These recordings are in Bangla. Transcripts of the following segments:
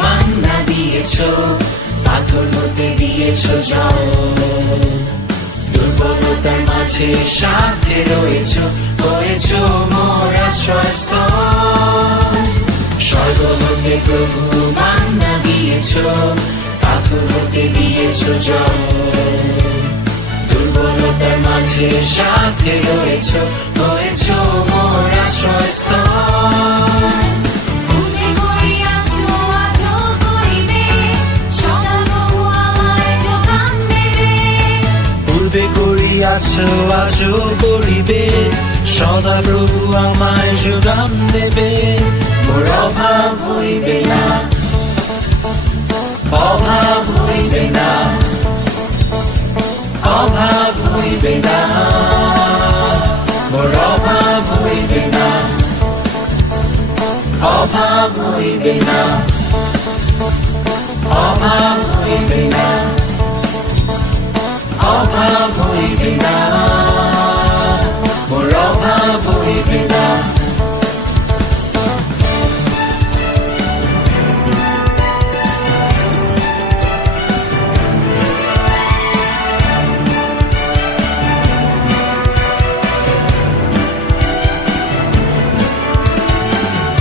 মান্না দিয়েছ, পাথর হতে দিয়েছ জল দুর্বলতার মাঝে সাথে রয়েছ, হয়েছ মোর আশ্রয়স্থল। স্বর্গ প্রভু মান্না দিয়েছ, পাথর হতে দিয়েছ জল দুর্বলতার মাঝে সাথে রয়েছ, হয়েছ মোর আশ্রয়স্থল। করিয়াছ আজও করিবে সদা প্রভু আমায় যোগান দেবে মোর অভাব হইবে না। অভাব হইবে না। অভাব হইবে না। মোর অভাব হইবে না। অভাব হইবে না। অভাব হইবে না।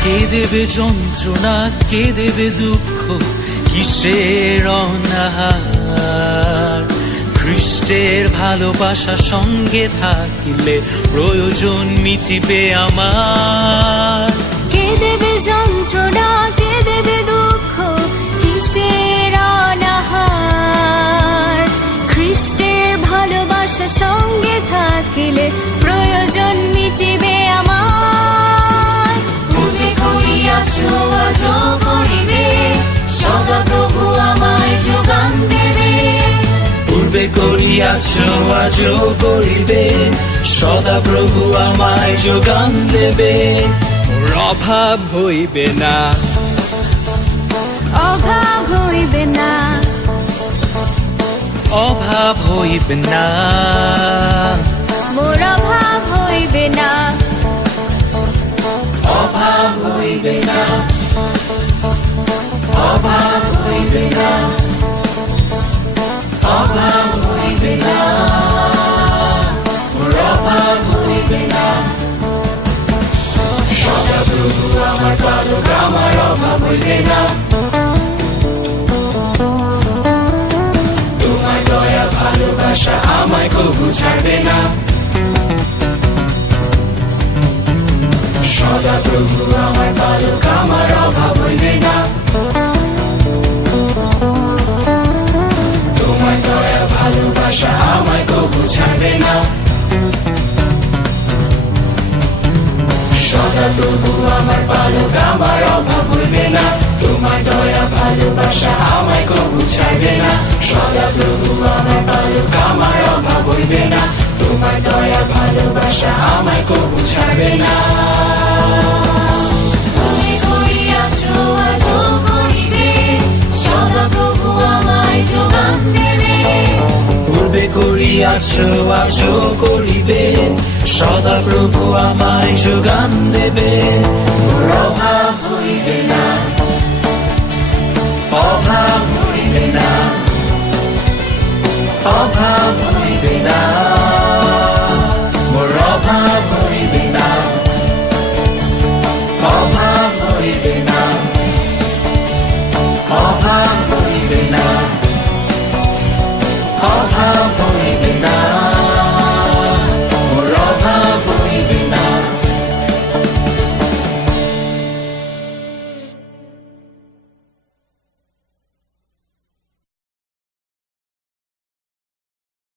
কে দেবে যন্ত্রণা কে দেবে দুঃখ কিসের অনাহার? খ্রিস্টের ভালোবাসা সঙ্গে থাকিলে প্রয়োজন মিটিবে আমার। কে দেবে যন্ত্রণা, কে দেবে দুঃখ? কিসের অনাহার? খ্রিস্টের ভালোবাসা সঙ্গে করিয়াছ আজ করিবে। সদা প্রভু আমায় যোগান দেবে। মোর অভাব হইবে না। অভাব হইবে না। অভাব হইবে না। মোর অভাব হইবে না। আমার পালক আমার অভাব হইবে না তোমার দয়া ভালোবাসা আমায় কবু ছাড়বে না প্রভু আমার পালক আমার অভাব হইবে না তোমার দয়া ভালোবাসা আমায় কবু ছাড়বে না সদা প্রভু আমার পালক আমার অভাব হইবে না তোমার দয়া ভালোবাসা আমায় কবু ছাড়বে না পূর্বে করিয়াছ আজও করিবে সদা প্রভু আমায় যোগান দেবে। অভাব হইবে না। অভাব হইবে না। অভাব